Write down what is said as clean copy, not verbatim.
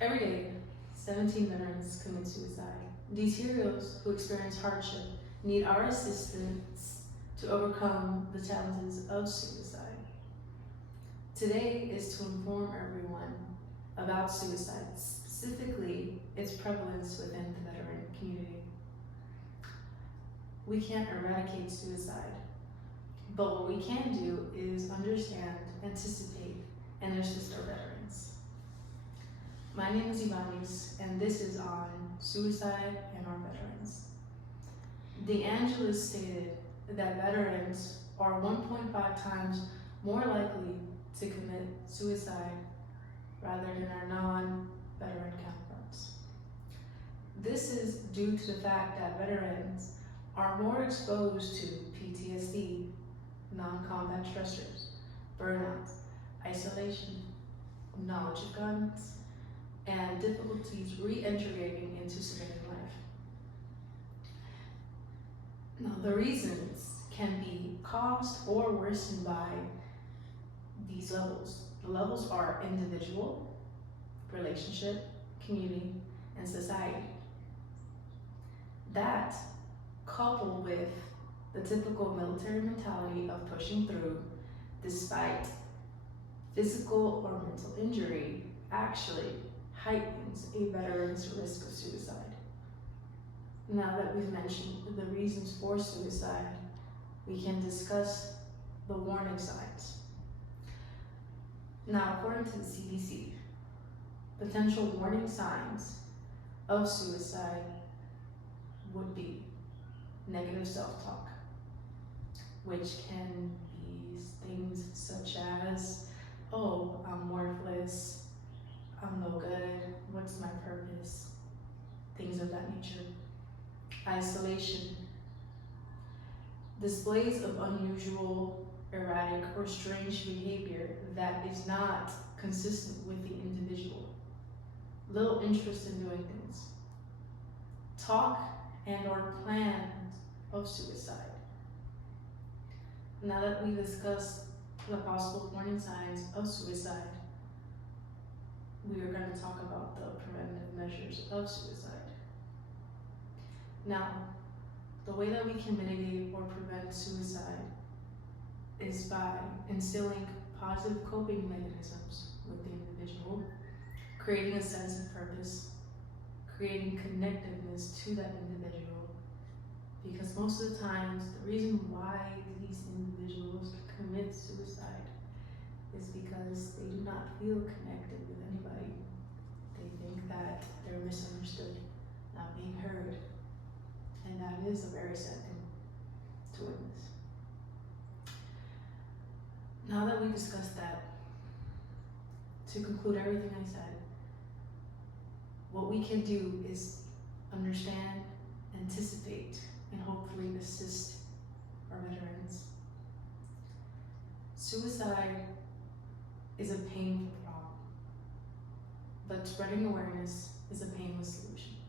Every day, 17 veterans commit suicide. These heroes who experience hardship need our assistance to overcome the challenges of suicide. Today is to inform everyone about suicide, specifically its prevalence within the veteran community. We can't eradicate suicide, but what we can do is understand, anticipate, and assist our veterans. My name is Ivanis, and this is on suicide and our veterans. De Angelis stated that veterans are 1.5 times more likely to commit suicide rather than our non-veteran counterparts. This is due to the fact that veterans are more exposed to PTSD, non-combat stressors, burnout, isolation, knowledge of guns, and difficulties re-integrating into civilian life. Now, the reasons can be caused or worsened by these levels. The levels are individual, relationship, community, and society. That, coupled with the typical military mentality of pushing through despite physical or mental injury, actually heightens a veteran's risk of suicide. Now that we've mentioned the reasons for suicide, we can discuss the warning signs. Now, according to the CDC, potential warning signs of suicide would be negative self-talk, which can be things such as, oh, I'm worthless, I'm no good, what's my purpose, things of that nature. Isolation, displays of unusual, erratic, or strange behavior that is not consistent with the individual. Little interest in doing things. Talk and or plans of suicide. Now that we discussed the possible warning signs of suicide, we are going to talk about the preventive measures of suicide. Now, the way that we can mitigate or prevent suicide is by instilling positive coping mechanisms with the individual, creating a sense of purpose, creating connectiveness to that individual. Because most of the times, the reason why these individuals commit suicide is because they do not feel connected with anybody. They think that they're misunderstood, not being heard. And that is a very sad thing to witness. Now that we discussed that, to conclude everything I said, what we can do is understand, anticipate, and hopefully assist our veterans. Suicide is a painful problem, but spreading awareness is a painless solution.